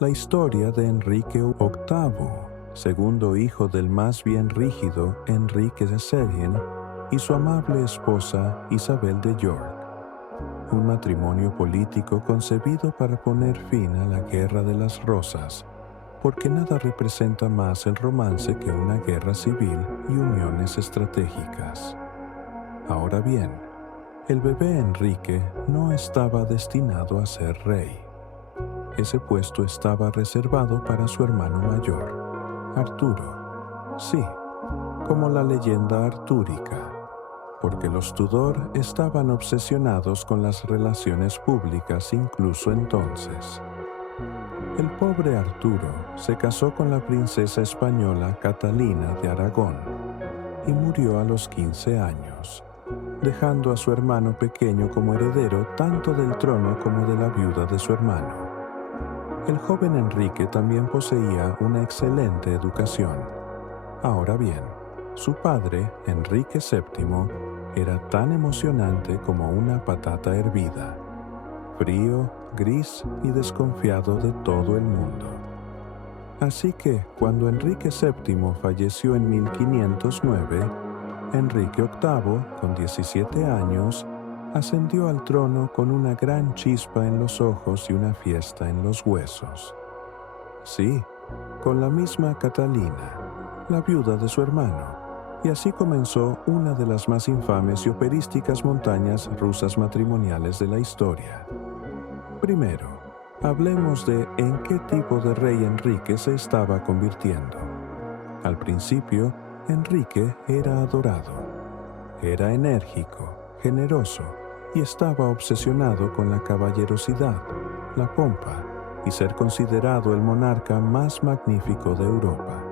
La historia de Enrique VIII, segundo hijo del más bien rígido Enrique de Serien y su amable esposa Isabel de York. Un matrimonio político concebido para poner fin a la Guerra de las Rosas, porque nada representa más el romance que una guerra civil y uniones estratégicas. Ahora bien, el bebé Enrique no estaba destinado a ser rey. Ese puesto estaba reservado para su hermano mayor, Arturo. Sí, como la leyenda artúrica, porque los Tudor estaban obsesionados con las relaciones públicas incluso entonces. El pobre Arturo se casó con la princesa española Catalina de Aragón y murió a los 15 años, dejando a su hermano pequeño como heredero tanto del trono como de la viuda de su hermano. El joven Enrique también poseía una excelente educación. Ahora bien, su padre, Enrique VII, era tan emocionante como una patata hervida, frío, gris y desconfiado de todo el mundo. Así que, cuando Enrique VII falleció en 1509, Enrique VIII, con 17 años, ascendió al trono con una gran chispa en los ojos y una fiesta en los huesos. Sí, con la misma Catalina, la viuda de su hermano, y así comenzó una de las más infames y operísticas montañas rusas matrimoniales de la historia. Primero, hablemos de en qué tipo de rey Enrique se estaba convirtiendo. Al principio, Enrique era adorado. Era enérgico, generoso y estaba obsesionado con la caballerosidad, la pompa y ser considerado el monarca más magnífico de Europa.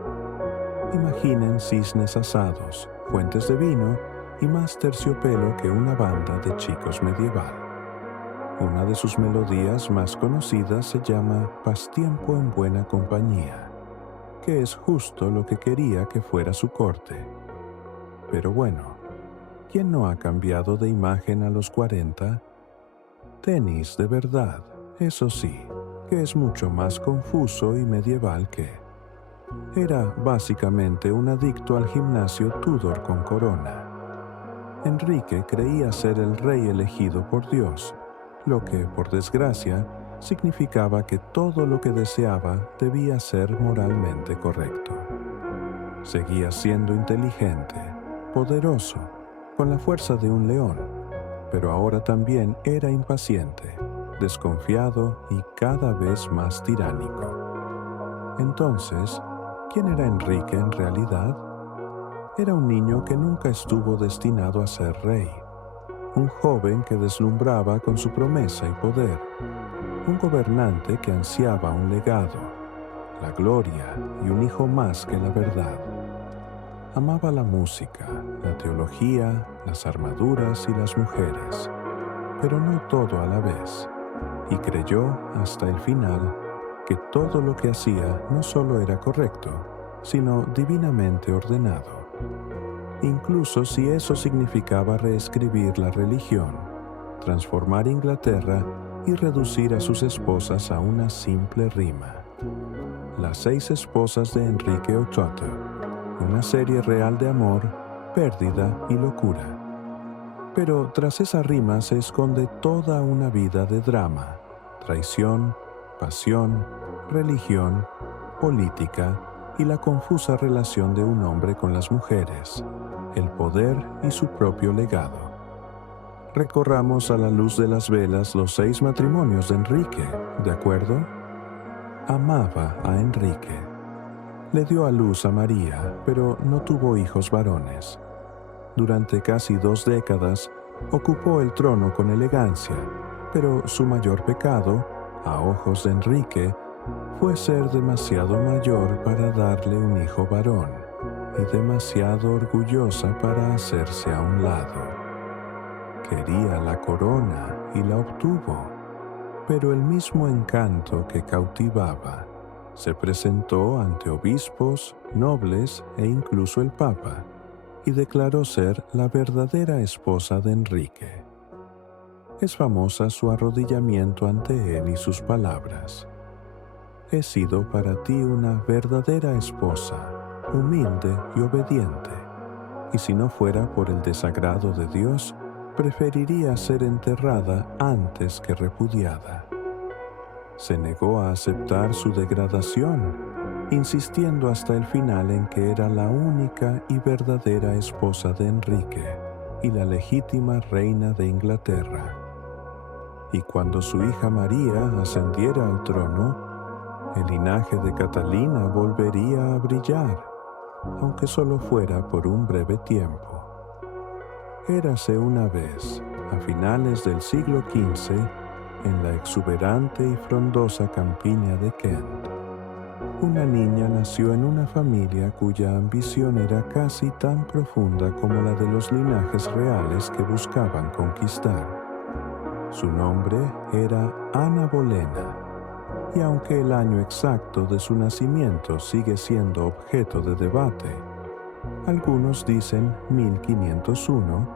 Imaginen cisnes asados, fuentes de vino y más terciopelo que una banda de chicos medieval. Una de sus melodías más conocidas se llama Pastiempo en buena compañía, que es justo lo que quería que fuera su corte. Pero bueno, ¿quién no ha cambiado de imagen a los 40? Tenis de verdad, eso sí, que es mucho más confuso y medieval que. Era básicamente un adicto al gimnasio Tudor con corona. Enrique creía ser el rey elegido por Dios, lo que, por desgracia, significaba que todo lo que deseaba debía ser moralmente correcto. Seguía siendo inteligente, poderoso, con la fuerza de un león, pero ahora también era impaciente, desconfiado y cada vez más tiránico. Entonces, ¿quién era Enrique en realidad? Era un niño que nunca estuvo destinado a ser rey, un joven que deslumbraba con su promesa y poder, un gobernante que ansiaba un legado, la gloria y un hijo más que la verdad. Amaba la música, la teología, las armaduras y las mujeres, pero no todo a la vez, y creyó hasta el final que todo lo que hacía no solo era correcto, sino divinamente ordenado, incluso si eso significaba reescribir la religión, transformar Inglaterra y reducir a sus esposas a una simple rima. Las 6 esposas de Enrique VIII, una serie real de amor, pérdida y locura. Pero tras esa rima se esconde toda una vida de drama, traición, pasión, religión, política y la confusa relación de un hombre con las mujeres, el poder y su propio legado. Recorramos a la luz de las velas los 6 matrimonios de Enrique, ¿de acuerdo? Amaba a Enrique. Le dio a luz a María, pero no tuvo hijos varones. Durante casi 2 décadas ocupó el trono con elegancia, pero su mayor pecado, a ojos de Enrique, fue ser demasiado mayor para darle un hijo varón y demasiado orgullosa para hacerse a un lado. Quería la corona y la obtuvo, pero el mismo encanto que cautivaba se presentó ante obispos, nobles e incluso el Papa, y declaró ser la verdadera esposa de Enrique. Es famosa su arrodillamiento ante él y sus palabras. he sido para ti una verdadera esposa, humilde y obediente, y si no fuera por el desagrado de Dios, preferiría ser enterrada antes que repudiada. Se negó a aceptar su degradación, insistiendo hasta el final en que era la única y verdadera esposa de Enrique y la legítima reina de Inglaterra. Y cuando su hija María ascendiera al trono, el linaje de Catalina volvería a brillar, aunque solo fuera por un breve tiempo. Érase una vez, a finales del siglo XV, en la exuberante y frondosa campiña de Kent, una niña nació en una familia cuya ambición era casi tan profunda como la de los linajes reales que buscaban conquistar. Su nombre era Ana Bolena, y aunque el año exacto de su nacimiento sigue siendo objeto de debate, algunos dicen 1501,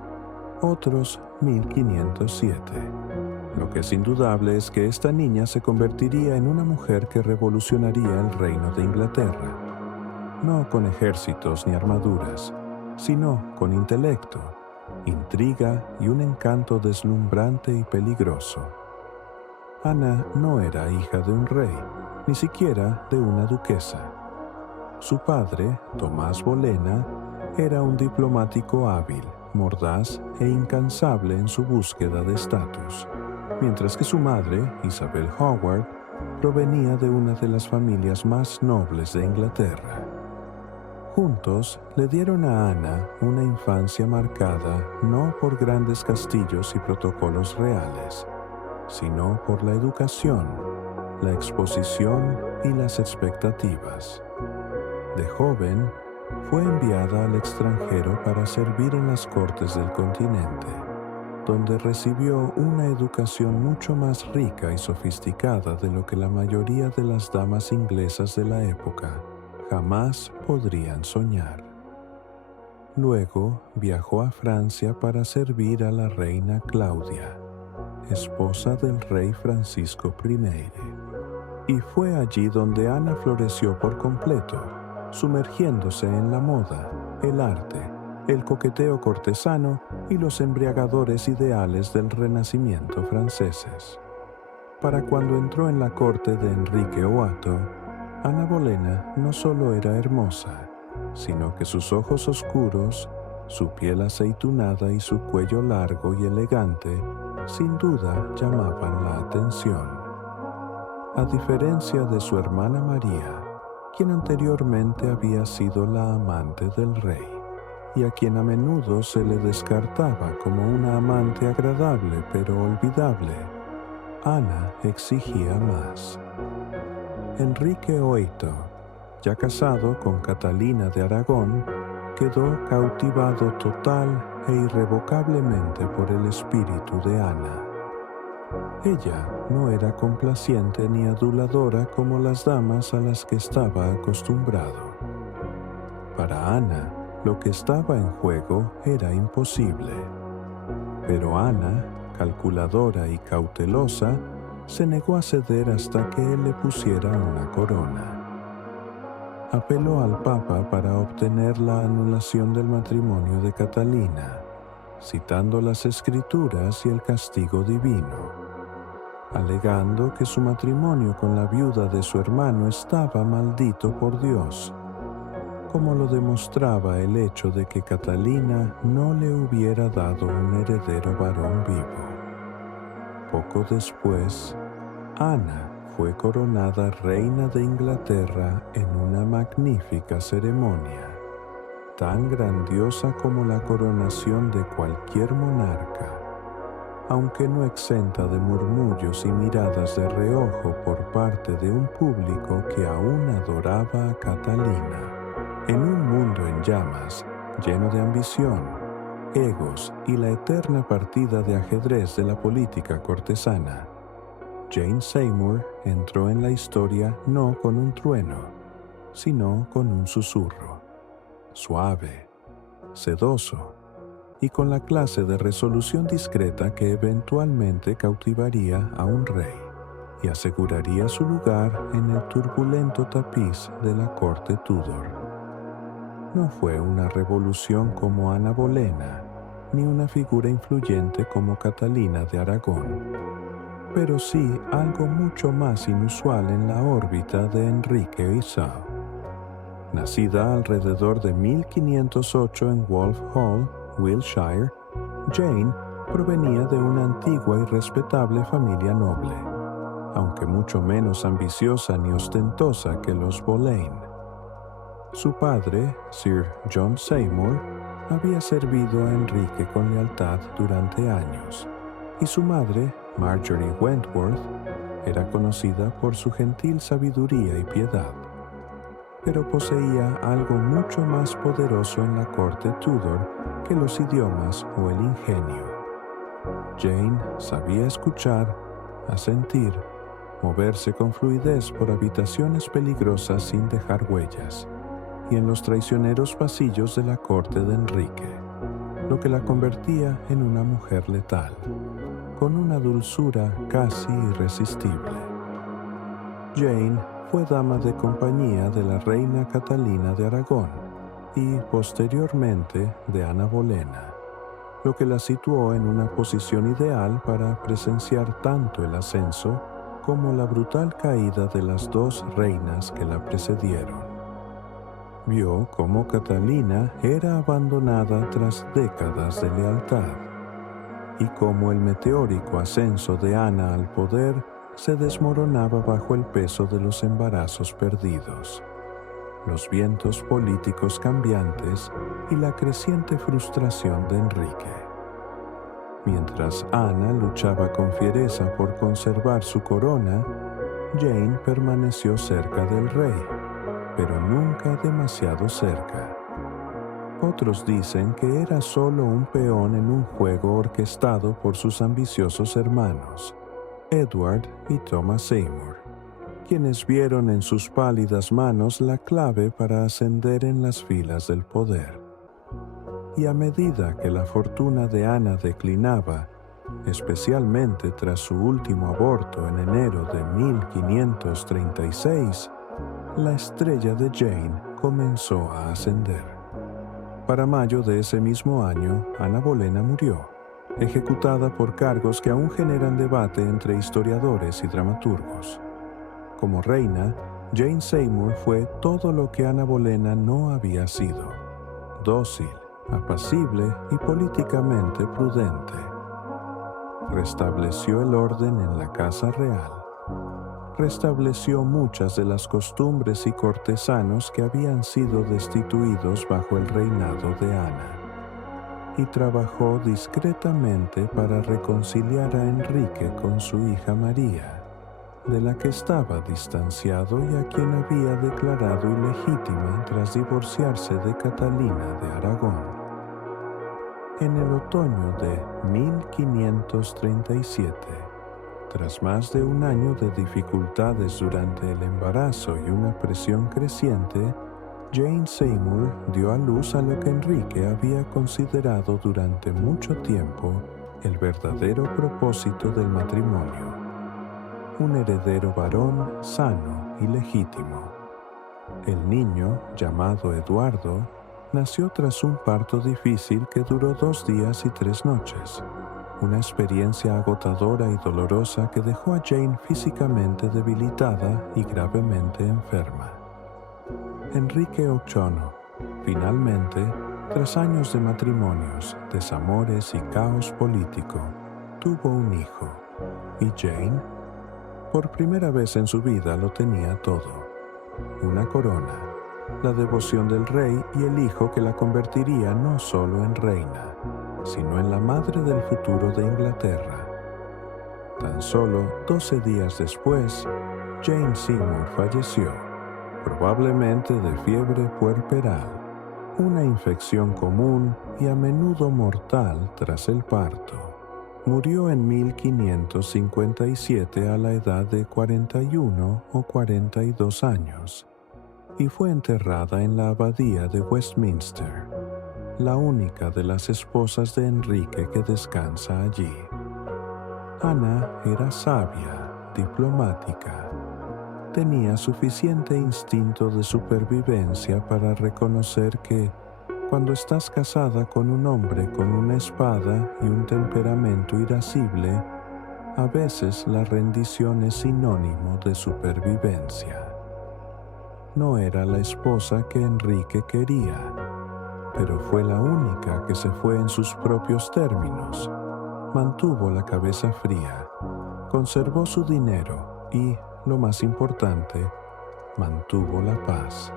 otros 1507. Lo que es indudable es que esta niña se convertiría en una mujer que revolucionaría el reino de Inglaterra, no con ejércitos ni armaduras, sino con intelecto, intriga y un encanto deslumbrante y peligroso. Ana no era hija de un rey, ni siquiera de una duquesa. Su padre, Tomás Bolena, era un diplomático hábil, mordaz e incansable en su búsqueda de estatus, mientras que su madre, Isabel Howard, provenía de una de las familias más nobles de Inglaterra. Juntos le dieron a Ana una infancia marcada no por grandes castillos y protocolos reales, sino por la educación, la exposición y las expectativas. De joven, fue enviada al extranjero para servir en las cortes del continente, donde recibió una educación mucho más rica y sofisticada de lo que la mayoría de las damas inglesas de la época jamás podrían soñar. Luego viajó a Francia para servir a la reina Claudia, esposa del rey Francisco I, y fue allí donde Ana floreció por completo, sumergiéndose en la moda, el arte, el coqueteo cortesano y los embriagadores ideales del Renacimiento franceses. Para cuando entró en la corte de Enrique IV, Ana Bolena no solo era hermosa, sino que sus ojos oscuros, su piel aceitunada y su cuello largo y elegante, sin duda llamaban la atención. A diferencia de su hermana María, quien anteriormente había sido la amante del rey, y a quien a menudo se le descartaba como una amante agradable pero olvidable, Ana exigía más. Enrique VIII, ya casado con Catalina de Aragón, quedó cautivado total e irrevocablemente por el espíritu de Ana. Ella no era complaciente ni aduladora como las damas a las que estaba acostumbrado. Para Ana, lo que estaba en juego era imposible. Pero Ana, calculadora y cautelosa, se negó a ceder hasta que él le pusiera una corona. Apeló al Papa para obtener la anulación del matrimonio de Catalina, citando las Escrituras y el castigo divino, alegando que su matrimonio con la viuda de su hermano estaba maldito por Dios, como lo demostraba el hecho de que Catalina no le hubiera dado un heredero varón vivo. Poco después, Ana fue coronada reina de Inglaterra en una magnífica ceremonia, tan grandiosa como la coronación de cualquier monarca, aunque no exenta de murmullos y miradas de reojo por parte de un público que aún adoraba a Catalina. En un mundo en llamas, lleno de ambición, egos y la eterna partida de ajedrez de la política cortesana, Jane Seymour entró en la historia no con un trueno, sino con un susurro, suave, sedoso, y con la clase de resolución discreta que eventualmente cautivaría a un rey, y aseguraría su lugar en el turbulento tapiz de la corte Tudor. No fue una revolución como Ana Bolena, ni una figura influyente como Catalina de Aragón, pero sí algo mucho más inusual en la órbita de Enrique Isao. Nacida alrededor de 1508 en Wolf Hall, Wiltshire, Jane provenía de una antigua y respetable familia noble, aunque mucho menos ambiciosa ni ostentosa que los Boleyn. Su padre, Sir John Seymour, había servido a Enrique con lealtad durante años, y su madre, Marjorie Wentworth, era conocida por su gentil sabiduría y piedad. Pero poseía algo mucho más poderoso en la corte Tudor que los idiomas o el ingenio. Jane sabía escuchar, asentir, moverse con fluidez por habitaciones peligrosas sin dejar huellas, y en los traicioneros pasillos de la corte de Enrique, lo que la convertía en una mujer letal, con una dulzura casi irresistible. Jane fue dama de compañía de la reina Catalina de Aragón y, posteriormente, de Ana Bolena, lo que la situó en una posición ideal para presenciar tanto el ascenso como la brutal caída de las dos reinas que la precedieron. Vio cómo Catalina era abandonada tras décadas de lealtad y cómo el meteórico ascenso de Ana al poder se desmoronaba bajo el peso de los embarazos perdidos, los vientos políticos cambiantes y la creciente frustración de Enrique. Mientras Ana luchaba con fiereza por conservar su corona, Jane permaneció cerca del rey, pero nunca demasiado cerca. Otros dicen que era solo un peón en un juego orquestado por sus ambiciosos hermanos, Edward y Thomas Seymour, quienes vieron en sus pálidas manos la clave para ascender en las filas del poder. Y a medida que la fortuna de Ana declinaba, especialmente tras su último aborto en enero de 1536, la estrella de Jane comenzó a ascender. Para mayo de ese mismo año, Ana Bolena murió, ejecutada por cargos que aún generan debate entre historiadores y dramaturgos. Como reina, Jane Seymour fue todo lo que Ana Bolena no había sido: dócil, apacible y políticamente prudente. Restableció el orden en la casa real. Restableció muchas de las costumbres y cortesanos que habían sido destituidos bajo el reinado de Ana, y trabajó discretamente para reconciliar a Enrique con su hija María, de la que estaba distanciado y a quien había declarado ilegítima tras divorciarse de Catalina de Aragón. En el otoño de 1537, tras más de un año de dificultades durante el embarazo y una presión creciente, Jane Seymour dio a luz a lo que Enrique había considerado durante mucho tiempo el verdadero propósito del matrimonio: un heredero varón sano y legítimo. El niño, llamado Eduardo, nació tras un parto difícil que duró 2 días y 3 noches, una experiencia agotadora y dolorosa que dejó a Jane físicamente debilitada y gravemente enferma. Enrique VIII, finalmente, tras años de matrimonios, desamores y caos político, tuvo un hijo, y Jane, por primera vez en su vida, lo tenía todo: una corona, la devoción del rey y el hijo que la convertiría no solo en reina, sino en la madre del futuro de Inglaterra. Tan solo 12 días después, Jane Seymour falleció, probablemente de fiebre puerperal, una infección común y a menudo mortal tras el parto. Murió en 1557 a la edad de 41 o 42 años y fue enterrada en la abadía de Westminster, la única de las esposas de Enrique que descansa allí. Ana era sabia, diplomática. Tenía suficiente instinto de supervivencia para reconocer que, cuando estás casada con un hombre con una espada y un temperamento irascible, a veces la rendición es sinónimo de supervivencia. No era la esposa que Enrique quería, pero fue la única que se fue en sus propios términos. Mantuvo la cabeza fría, conservó su dinero y, lo más importante, mantuvo la paz.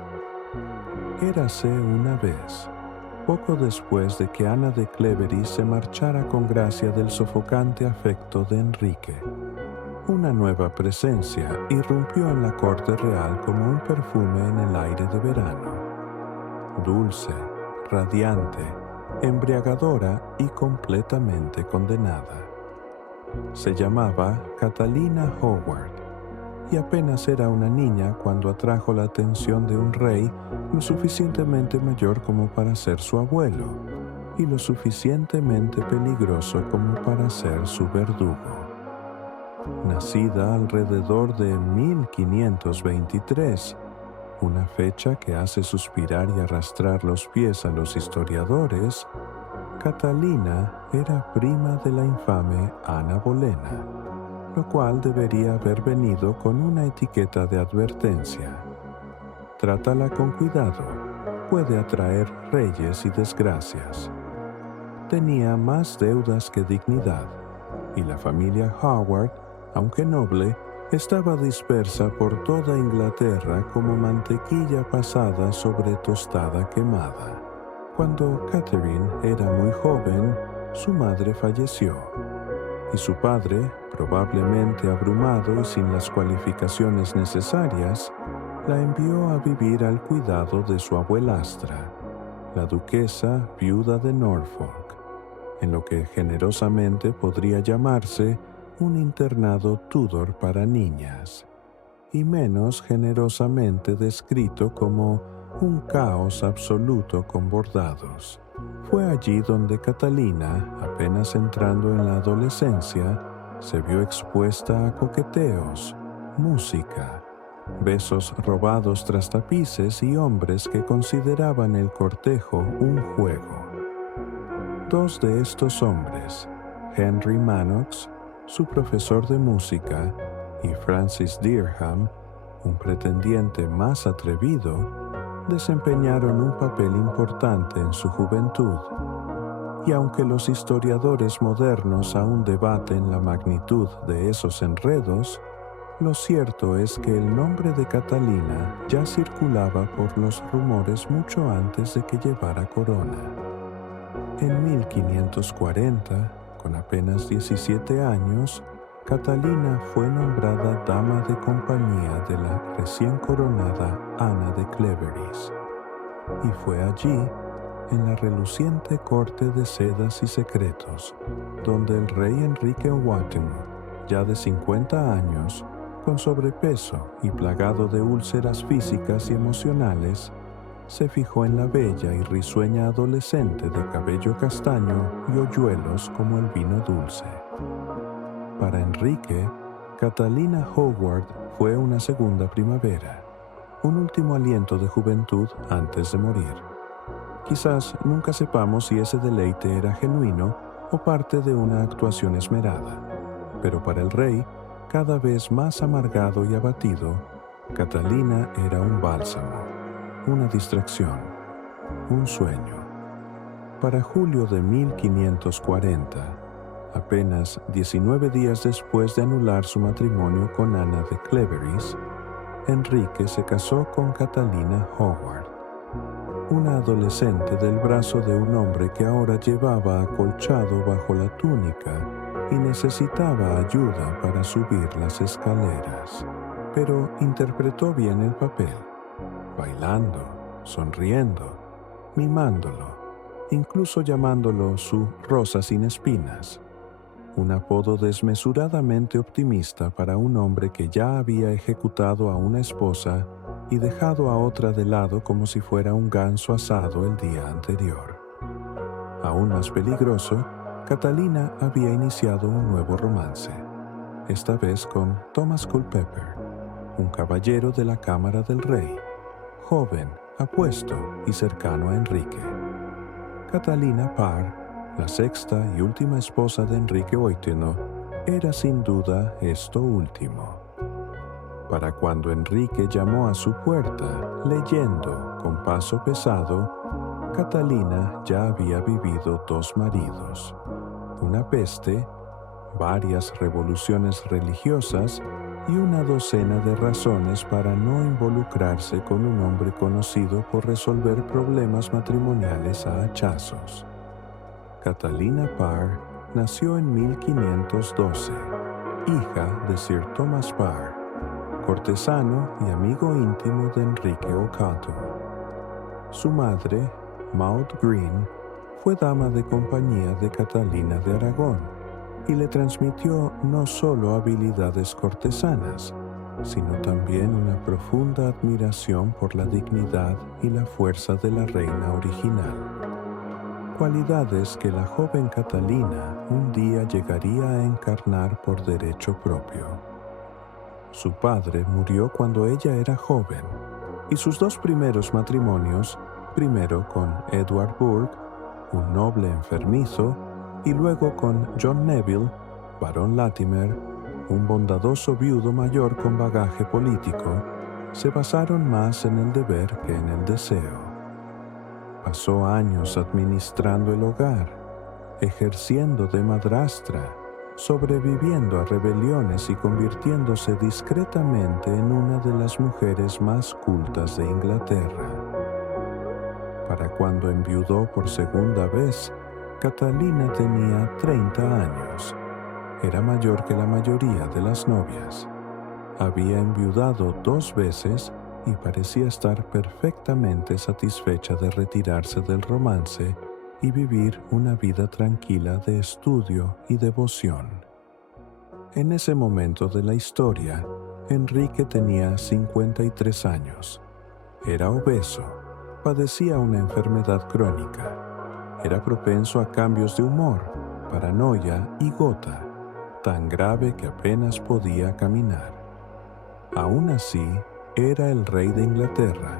Érase una vez, poco después de que Ana de Clevery se marchara con gracia del sofocante afecto de Enrique. Una nueva presencia irrumpió en la corte real como un perfume en el aire de verano. Dulce, radiante, embriagadora y completamente condenada. Se llamaba Catalina Howard y apenas era una niña cuando atrajo la atención de un rey lo suficientemente mayor como para ser su abuelo y lo suficientemente peligroso como para ser su verdugo. Nacida alrededor de 1523, una fecha que hace suspirar y arrastrar los pies a los historiadores, Catalina era prima de la infame Ana Bolena, lo cual debería haber venido con una etiqueta de advertencia. Trátala con cuidado, puede atraer reyes y desgracias. Tenía más deudas que dignidad, y la familia Howard, aunque noble, estaba dispersa por toda Inglaterra como mantequilla pasada sobre tostada quemada. Cuando Catherine era muy joven, su madre falleció, y su padre, probablemente abrumado y sin las cualificaciones necesarias, la envió a vivir al cuidado de su abuelastra, la duquesa viuda de Norfolk, en lo que generosamente podría llamarse un internado Tudor para niñas, y menos generosamente descrito como un caos absoluto con bordados. Fue allí donde Catalina, apenas entrando en la adolescencia, se vio expuesta a coqueteos, música, besos robados tras tapices y hombres que consideraban el cortejo un juego. Dos de estos hombres, Henry Manox, su profesor de música, y Francis Derham, un pretendiente más atrevido, desempeñaron un papel importante en su juventud. Y aunque los historiadores modernos aún debaten la magnitud de esos enredos, lo cierto es que el nombre de Catalina ya circulaba por los rumores mucho antes de que llevara corona. En 1540, con apenas 17 años, Catalina fue nombrada dama de compañía de la recién coronada Ana de Clevery, y fue allí, en la reluciente corte de sedas y secretos, donde el rey Enrique VIII, ya de 50 años, con sobrepeso y plagado de úlceras físicas y emocionales, se fijó en la bella y risueña adolescente de cabello castaño y hoyuelos como el vino dulce. Para Enrique, Catalina Howard fue una segunda primavera, un último aliento de juventud antes de morir. Quizás nunca sepamos si ese deleite era genuino o parte de una actuación esmerada, pero para el rey, cada vez más amargado y abatido, Catalina era un bálsamo, una distracción, un sueño. Para julio de 1540, apenas 19 días después de anular su matrimonio con Ana de Clevery, Enrique se casó con Catalina Howard, una adolescente del brazo de un hombre que ahora llevaba acolchado bajo la túnica y necesitaba ayuda para subir las escaleras. Pero interpretó bien el papel, bailando, sonriendo, mimándolo, incluso llamándolo su rosa sin espinas, un apodo desmesuradamente optimista para un hombre que ya había ejecutado a una esposa y dejado a otra de lado como si fuera un ganso asado el día anterior. Aún más peligroso, Catalina había iniciado un nuevo romance. esta vez con Thomas Culpeper, un caballero de la Cámara del Rey, joven, apuesto y cercano a Enrique. Catalina Parr, la sexta y última esposa de Enrique VIII, era sin duda esto último. Para cuando Enrique llamó a su puerta, leyendo con paso pesado, Catalina ya había vivido 2 maridos, una peste, varias revoluciones religiosas y una docena de razones para no involucrarse con un hombre conocido por resolver problemas matrimoniales a hachazos. Catalina Parr nació en 1512, hija de Sir Thomas Parr, cortesano y amigo íntimo de Enrique O'Connell. Su madre, Maud Green, fue dama de compañía de Catalina de Aragón y le transmitió no solo habilidades cortesanas, sino también una profunda admiración por la dignidad y la fuerza de la reina original. Cualidades que la joven Catalina un día llegaría a encarnar por derecho propio. Su padre murió cuando ella era joven, y sus 2 primeros matrimonios, primero con Edward Burke, un noble enfermizo, y luego con John Neville, barón Latimer, un bondadoso viudo mayor con bagaje político, se basaron más en el deber que en el deseo. Pasó años administrando el hogar, ejerciendo de madrastra, sobreviviendo a rebeliones y convirtiéndose discretamente en una de las mujeres más cultas de Inglaterra. Para cuando enviudó por segunda vez, Catalina tenía 30 años. Era mayor que la mayoría de las novias. Había enviudado 2 veces y parecía estar perfectamente satisfecha de retirarse del romance y vivir una vida tranquila de estudio y devoción. En ese momento de la historia, Enrique tenía 53 años. Era obeso, padecía una enfermedad crónica, era propenso a cambios de humor, paranoia y gota, tan grave que apenas podía caminar. Aún así, era el rey de Inglaterra,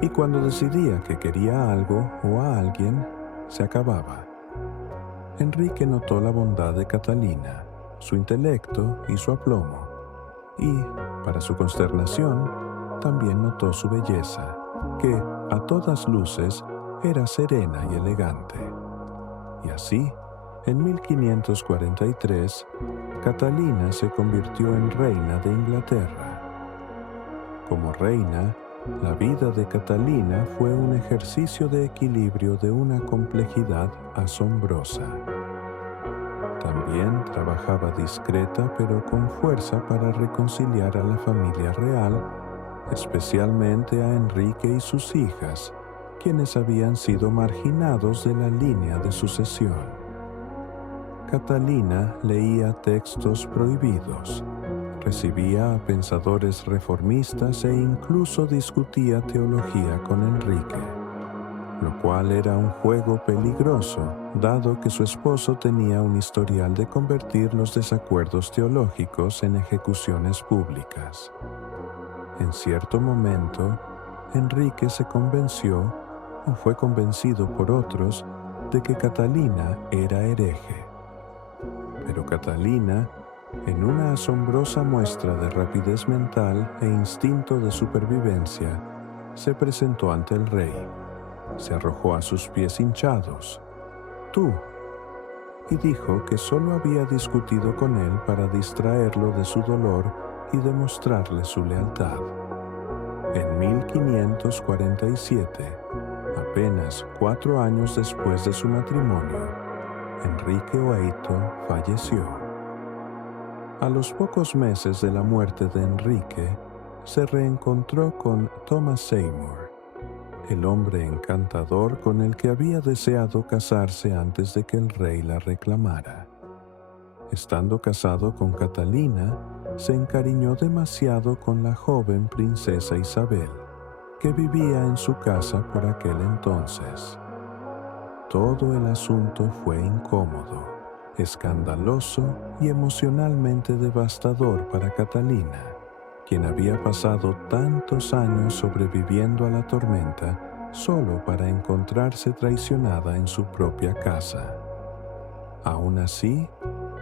y cuando decidía que quería algo o a alguien, se acababa. Enrique notó la bondad de Catalina, su intelecto y su aplomo, y, para su consternación, también notó su belleza, que, a todas luces, era serena y elegante. Y así, en 1543, Catalina se convirtió en reina de Inglaterra. Como reina, la vida de Catalina fue un ejercicio de equilibrio de una complejidad asombrosa. También trabajaba discreta pero con fuerza para reconciliar a la familia real, especialmente a Enrique y sus hijas, quienes habían sido marginados de la línea de sucesión. Catalina leía textos prohibidos, recibía a pensadores reformistas e incluso discutía teología con Enrique, lo cual era un juego peligroso, dado que su esposo tenía un historial de convertir los desacuerdos teológicos en ejecuciones públicas. En cierto momento, Enrique se convenció, o fue convencido por otros, de que Catalina era hereje. Pero Catalina, en una asombrosa muestra de rapidez mental e instinto de supervivencia, se presentó ante el rey, se arrojó a sus pies hinchados, «Tú», y dijo que solo había discutido con él para distraerlo de su dolor y demostrarle su lealtad. En 1547, apenas 4 años después de su matrimonio, Enrique VIII falleció. A los pocos meses de la muerte de Enrique, se reencontró con Thomas Seymour, el hombre encantador con el que había deseado casarse antes de que el rey la reclamara. Estando casado con Catalina, se encariñó demasiado con la joven princesa Isabel, que vivía en su casa por aquel entonces. Todo el asunto fue incómodo. escandaloso y emocionalmente devastador para Catalina, quien había pasado tantos años sobreviviendo a la tormenta solo para encontrarse traicionada en su propia casa. Aún así,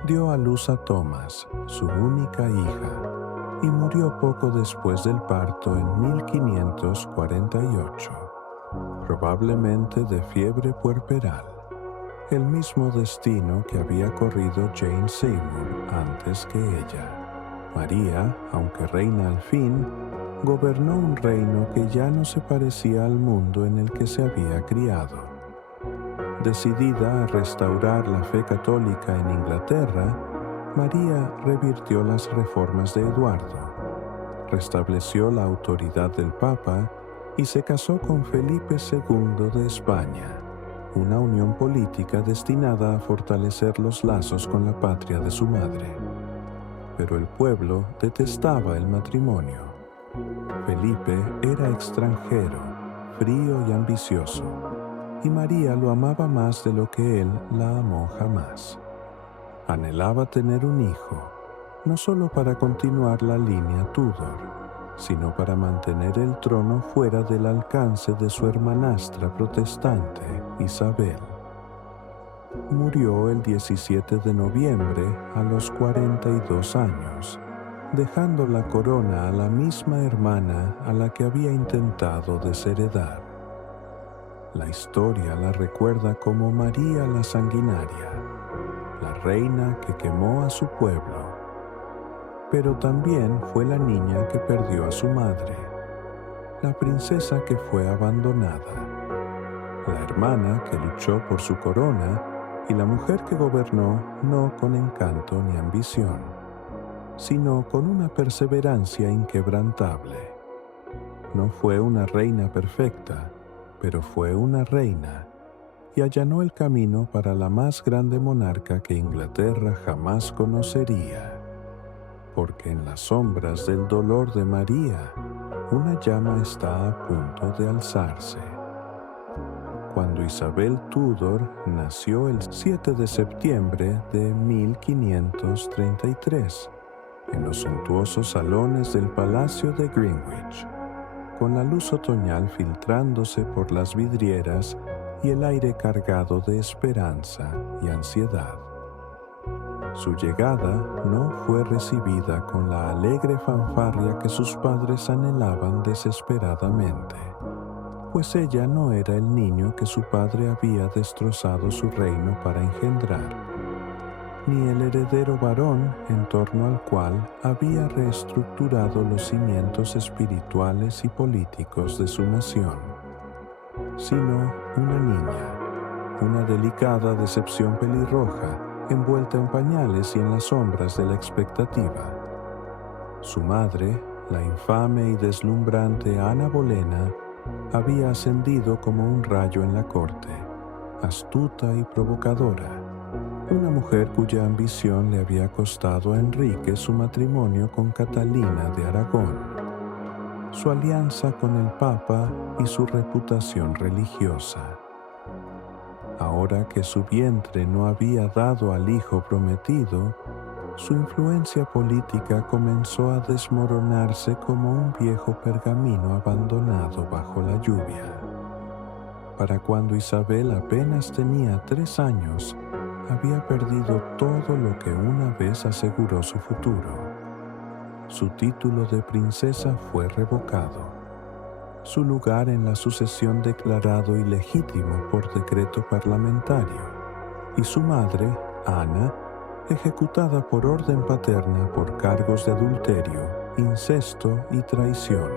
dio a luz a Thomas, su única hija, y murió poco después del parto en 1548, probablemente de fiebre puerperal, el mismo destino que había corrido Jane Seymour antes que ella. María, aunque reina al fin, gobernó un reino que ya no se parecía al mundo en el que se había criado. Decidida a restaurar la fe católica en Inglaterra, María revirtió las reformas de Eduardo, restableció la autoridad del Papa y se casó con Felipe II de España, una unión política destinada a fortalecer los lazos con la patria de su madre. Pero el pueblo detestaba el matrimonio. Felipe era extranjero, frío y ambicioso, y María lo amaba más de lo que él la amó jamás. Anhelaba tener un hijo, no solo para continuar la línea Tudor, sino para mantener el trono fuera del alcance de su hermanastra protestante, Isabel. Murió el 17 de noviembre a los 42 años, dejando la corona a la misma hermana a la que había intentado desheredar. La historia la recuerda como María la Sanguinaria, la reina que quemó a su pueblo, pero también fue la niña que perdió a su madre, la princesa que fue abandonada, la hermana que luchó por su corona y la mujer que gobernó no con encanto ni ambición, sino con una perseverancia inquebrantable. No fue una reina perfecta, pero fue una reina y allanó el camino para la más grande monarca que Inglaterra jamás conocería, porque en las sombras del dolor de María, una llama está a punto de alzarse. Cuando Isabel Tudor nació el 7 de septiembre de 1533, en los suntuosos salones del Palacio de Greenwich, con la luz otoñal filtrándose por las vidrieras y el aire cargado de esperanza y ansiedad. Su llegada no fue recibida con la alegre fanfarria que sus padres anhelaban desesperadamente, pues ella no era el niño que su padre había destrozado su reino para engendrar, ni el heredero varón en torno al cual había reestructurado los cimientos espirituales y políticos de su nación, sino una niña, una delicada decepción pelirroja, envuelta en pañales y en las sombras de la expectativa. Su madre, la infame y deslumbrante Ana Bolena, había ascendido como un rayo en la corte, astuta y provocadora, una mujer cuya ambición le había costado a Enrique su matrimonio con Catalina de Aragón, su alianza con el Papa y su reputación religiosa. Ahora que su vientre no había dado al hijo prometido, su influencia política comenzó a desmoronarse como un viejo pergamino abandonado bajo la lluvia. Para cuando Isabel apenas tenía 3 años, había perdido todo lo que una vez aseguró su futuro. Su título de princesa fue revocado, su lugar en la sucesión declarado ilegítimo por decreto parlamentario, y su madre, Ana, ejecutada por orden paterna por cargos de adulterio, incesto y traición,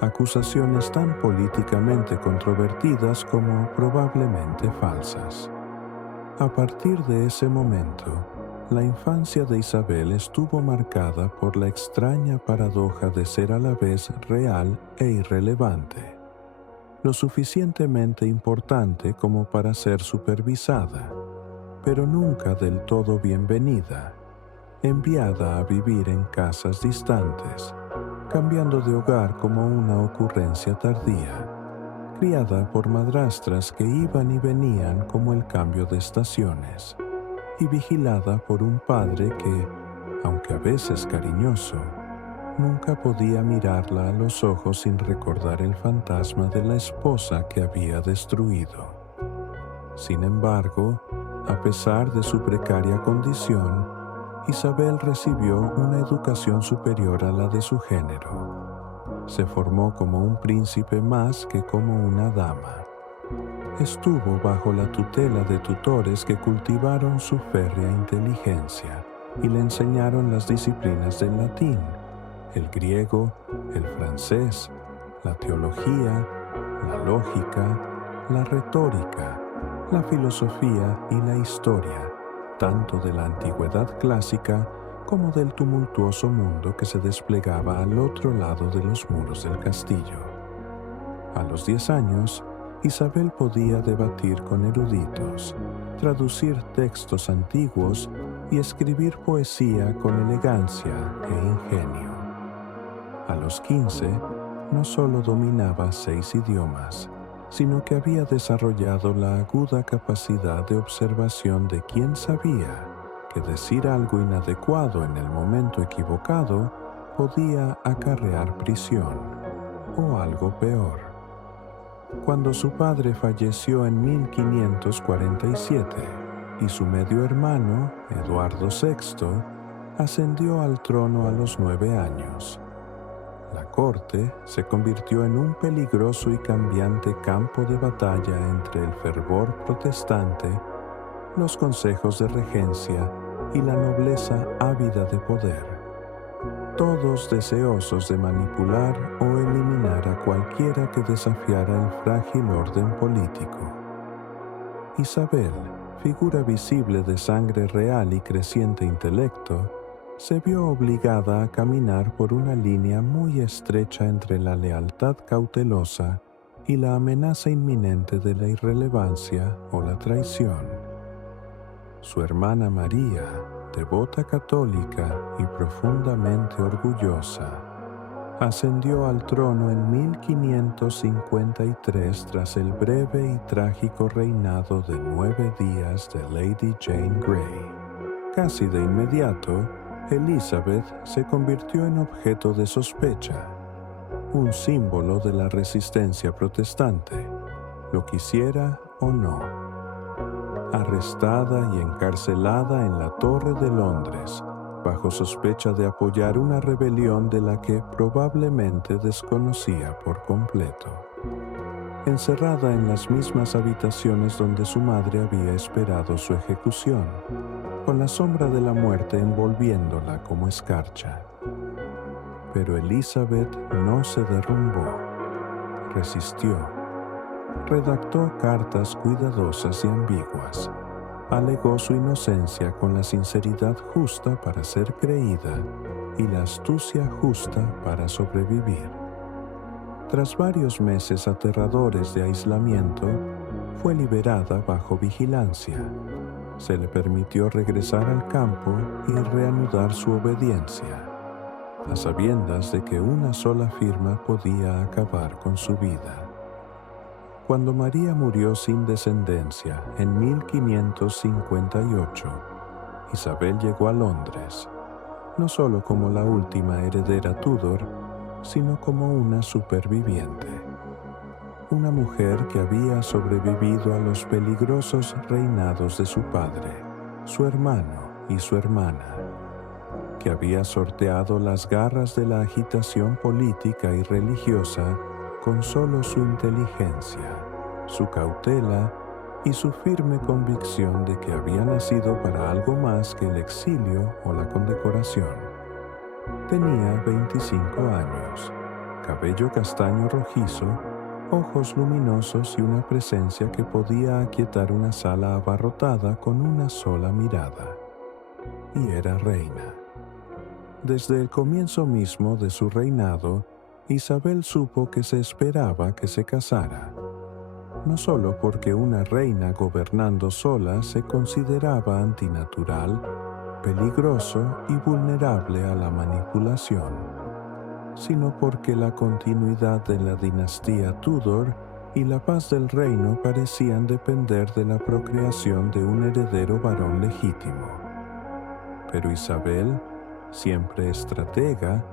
acusaciones tan políticamente controvertidas como probablemente falsas. A partir de ese momento, la infancia de Isabel estuvo marcada por la extraña paradoja de ser a la vez real e irrelevante, lo suficientemente importante como para ser supervisada, pero nunca del todo bienvenida, enviada a vivir en casas distantes, cambiando de hogar como una ocurrencia tardía, criada por madrastras que iban y venían como el cambio de estaciones, y vigilada por un padre que, aunque a veces cariñoso, nunca podía mirarla a los ojos sin recordar el fantasma de la esposa que había destruido. Sin embargo, a pesar de su precaria condición, Isabel recibió una educación superior a la de su género. Se formó como un príncipe más que como una dama. Estuvo bajo la tutela de tutores que cultivaron su férrea inteligencia y le enseñaron las disciplinas del latín, el griego, el francés, la teología, la lógica, la retórica, la filosofía y la historia, tanto de la antigüedad clásica como del tumultuoso mundo que se desplegaba al otro lado de los muros del castillo. A los 10 años, Isabel podía debatir con eruditos, traducir textos antiguos y escribir poesía con elegancia e ingenio. A los 15, no solo dominaba 6 idiomas, sino que había desarrollado la aguda capacidad de observación de quien sabía que decir algo inadecuado en el momento equivocado podía acarrear prisión, o algo peor. Cuando su padre falleció en 1547 y su medio hermano, Eduardo VI, ascendió al trono a los 9 años. La corte se convirtió en un peligroso y cambiante campo de batalla entre el fervor protestante, los consejos de regencia y la nobleza ávida de poder, todos deseosos de manipular o eliminar a cualquiera que desafiara el frágil orden político. Isabel, figura visible de sangre real y creciente intelecto, se vio obligada a caminar por una línea muy estrecha entre la lealtad cautelosa y la amenaza inminente de la irrelevancia o la traición. Su hermana María, devota católica y profundamente orgullosa, ascendió al trono en 1553 tras el breve y trágico reinado de 9 días de Lady Jane Grey. Casi de inmediato, Elizabeth se convirtió en objeto de sospecha, un símbolo de la resistencia protestante, lo quisiera o no. Arrestada y encarcelada en la Torre de Londres, bajo sospecha de apoyar una rebelión de la que probablemente desconocía por completo. Encerrada en las mismas habitaciones donde su madre había esperado su ejecución, con la sombra de la muerte envolviéndola como escarcha. Pero Elizabeth no se derrumbó, resistió. Redactó cartas cuidadosas y ambiguas. Alegó su inocencia con la sinceridad justa para ser creída y la astucia justa para sobrevivir. Tras varios meses aterradores de aislamiento, fue liberada bajo vigilancia. Se le permitió regresar al campo y reanudar su obediencia, a sabiendas de que una sola firma podía acabar con su vida. Cuando María murió sin descendencia en 1558, Isabel llegó a Londres, no solo como la última heredera Tudor, sino como una superviviente. Una mujer que había sobrevivido a los peligrosos reinados de su padre, su hermano y su hermana, que había sorteado las garras de la agitación política y religiosa con solo su inteligencia, su cautela y su firme convicción de que había nacido para algo más que el exilio o la condecoración. Tenía 25 años, cabello castaño rojizo, ojos luminosos y una presencia que podía aquietar una sala abarrotada con una sola mirada. Y era reina. Desde el comienzo mismo de su reinado, Isabel supo que se esperaba que se casara, no solo porque una reina gobernando sola se consideraba antinatural, peligroso y vulnerable a la manipulación, sino porque la continuidad de la dinastía Tudor y la paz del reino parecían depender de la procreación de un heredero varón legítimo. Pero Isabel, siempre estratega,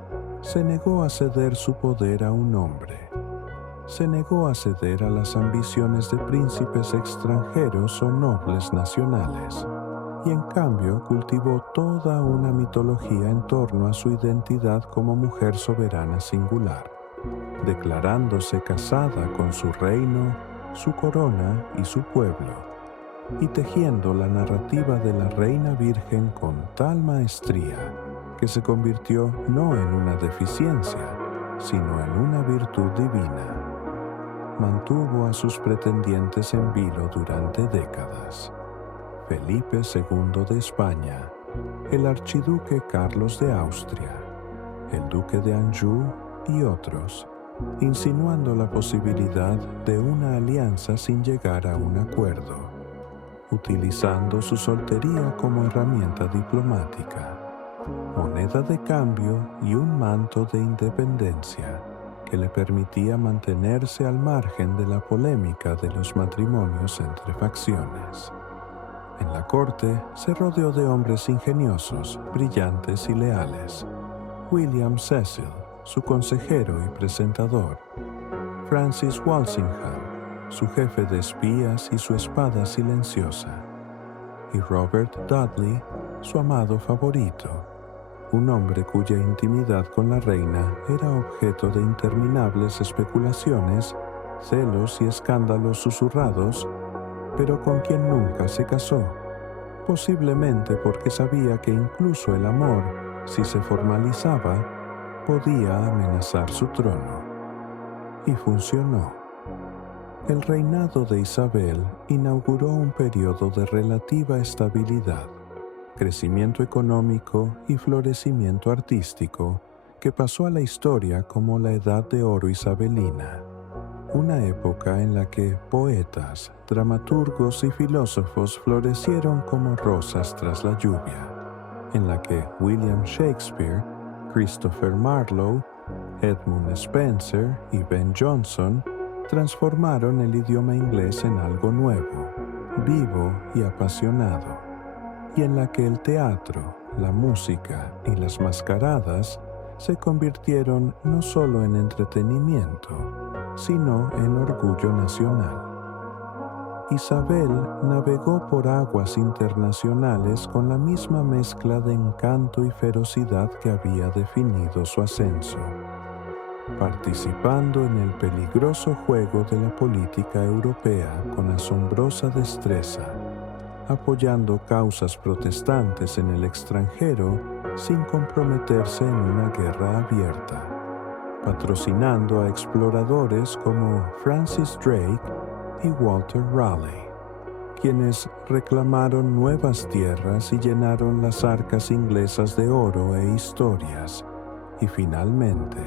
se negó a ceder su poder a un hombre. Se negó a ceder a las ambiciones de príncipes extranjeros o nobles nacionales, y en cambio cultivó toda una mitología en torno a su identidad como mujer soberana singular, declarándose casada con su reino, su corona y su pueblo, y tejiendo la narrativa de la reina virgen con tal maestría que se convirtió no en una deficiencia, sino en una virtud divina. Mantuvo a sus pretendientes en vilo durante décadas. Felipe II de España, el archiduque Carlos de Austria, el duque de Anjou y otros, insinuando la posibilidad de una alianza sin llegar a un acuerdo, utilizando su soltería como herramienta diplomática, moneda de cambio y un manto de independencia que le permitía mantenerse al margen de la polémica de los matrimonios entre facciones. En la corte se rodeó de hombres ingeniosos, brillantes y leales. William Cecil, su consejero y presentador. Francis Walsingham, su jefe de espías y su espada silenciosa. Y Robert Dudley, su amado favorito, un hombre cuya intimidad con la reina era objeto de interminables especulaciones, celos y escándalos susurrados, pero con quien nunca se casó, posiblemente porque sabía que incluso el amor, si se formalizaba, podía amenazar su trono. Y funcionó. El reinado de Isabel inauguró un periodo de relativa estabilidad, crecimiento económico y florecimiento artístico que pasó a la historia como la Edad de Oro isabelina, una época en la que poetas, dramaturgos y filósofos florecieron como rosas tras la lluvia, en la que William Shakespeare, Christopher Marlowe, Edmund Spenser y Ben Jonson transformaron el idioma inglés en algo nuevo, vivo y apasionado, y en la que el teatro, la música y las mascaradas se convirtieron no solo en entretenimiento, sino en orgullo nacional. Isabel navegó por aguas internacionales con la misma mezcla de encanto y ferocidad que había definido su ascenso, participando en el peligroso juego de la política europea con asombrosa destreza, apoyando causas protestantes en el extranjero sin comprometerse en una guerra abierta, patrocinando a exploradores como Francis Drake y Walter Raleigh, quienes reclamaron nuevas tierras y llenaron las arcas inglesas de oro e historias, y finalmente,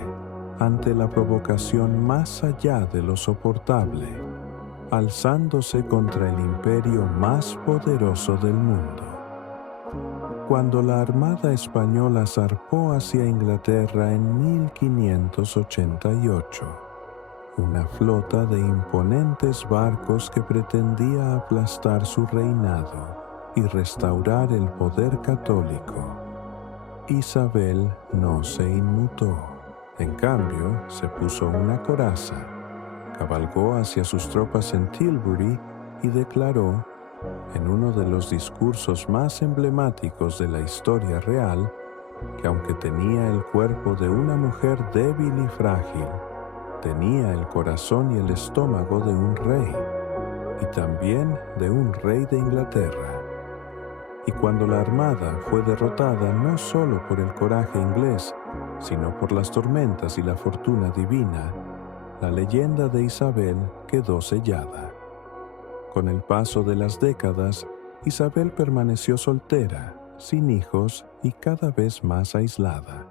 ante la provocación más allá de lo soportable, alzándose contra el imperio más poderoso del mundo. Cuando la Armada Española zarpó hacia Inglaterra en 1588, una flota de imponentes barcos que pretendía aplastar su reinado y restaurar el poder católico, Isabel no se inmutó. En cambio, se puso una coraza, cabalgó hacia sus tropas en Tilbury y declaró, en uno de los discursos más emblemáticos de la historia real, que aunque tenía el cuerpo de una mujer débil y frágil, tenía el corazón y el estómago de un rey, y también de un rey de Inglaterra. Y cuando la armada fue derrotada no solo por el coraje inglés, sino por las tormentas y la fortuna divina, la leyenda de Isabel quedó sellada. Con el paso de las décadas, Isabel permaneció soltera, sin hijos y cada vez más aislada.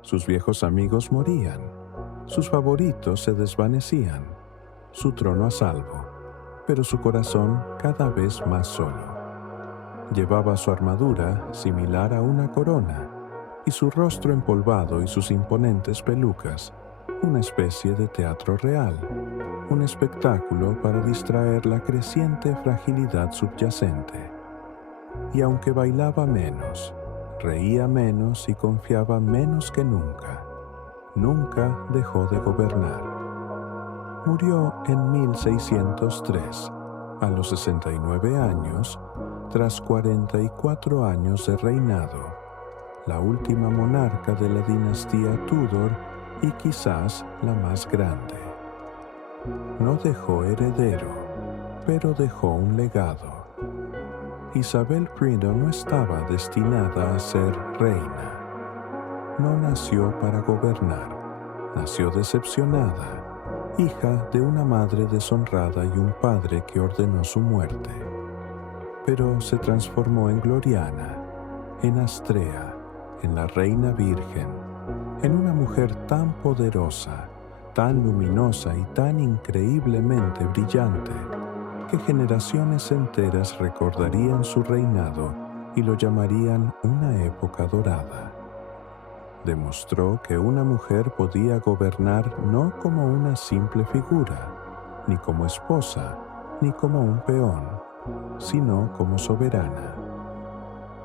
Sus viejos amigos morían, sus favoritos se desvanecían, su trono a salvo, pero su corazón cada vez más solo. Llevaba su armadura similar a una corona, y su rostro empolvado y sus imponentes pelucas una especie de teatro real, un espectáculo para distraer la creciente fragilidad subyacente. Y aunque bailaba menos, reía menos y confiaba menos que nunca, nunca dejó de gobernar. Murió en 1603, a los 69 años, tras 44 años de reinado, la última monarca de la dinastía Tudor y quizás la más grande. No dejó heredero, pero dejó un legado. Isabel I no estaba destinada a ser reina. No nació para gobernar, nació decepcionada, hija de una madre deshonrada y un padre que ordenó su muerte. Pero se transformó en Gloriana, en Astrea, en la Reina Virgen, en una mujer tan poderosa, tan luminosa y tan increíblemente brillante, que generaciones enteras recordarían su reinado y lo llamarían una época dorada. Demostró que una mujer podía gobernar no como una simple figura, ni como esposa, ni como un peón, sino como soberana.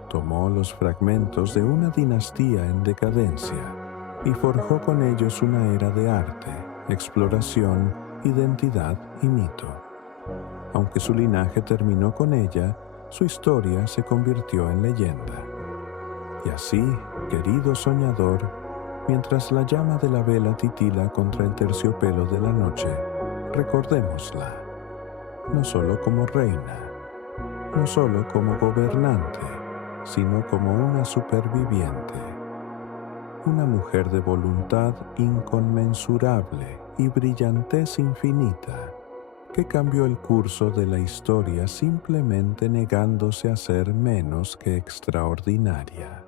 Tomó los fragmentos de una dinastía en decadencia y forjó con ellos una era de arte, exploración, identidad y mito. Aunque su linaje terminó con ella, su historia se convirtió en leyenda. Y así, querido soñador, mientras la llama de la vela titila contra el terciopelo de la noche, recordémosla, no solo como reina, no solo como gobernante, sino como una superviviente, una mujer de voluntad inconmensurable y brillantez infinita, que cambió el curso de la historia simplemente negándose a ser menos que extraordinaria.